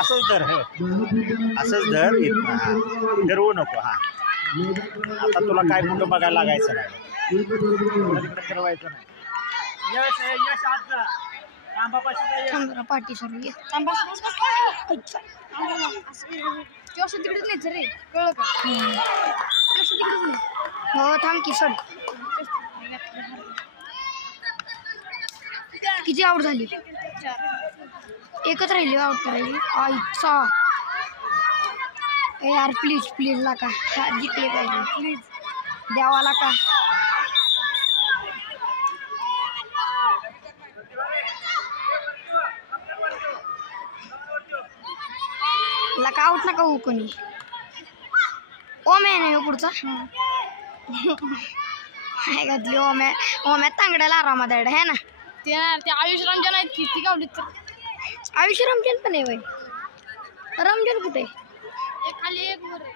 असंच धर असंच धर फिरवू नको. हा आता तुला काय कुठं बघायला लागायचं नाही, फिरवायचं नाही. पाठी सर तिकडेच नाही रे, कळलं का? हो थांब की सर. किती आउट झाली? एकच राहिली आउट करायची. आईचा यार प्लीज प्लीज ला का जिंकले पाहिजे, प्लीज द्यावाला का. लका आउट नका होऊ कोणी. ओम्या नाही हो पुढचा. काय घातली ओम्या? ओम्या तांगड्याला आरामात आहे ना. ते आयुष रंजन आहेत ती गावली तर. आयुष रंजन पण आहे बाई. रंजन कुठे? एक खाली एक वर आहे.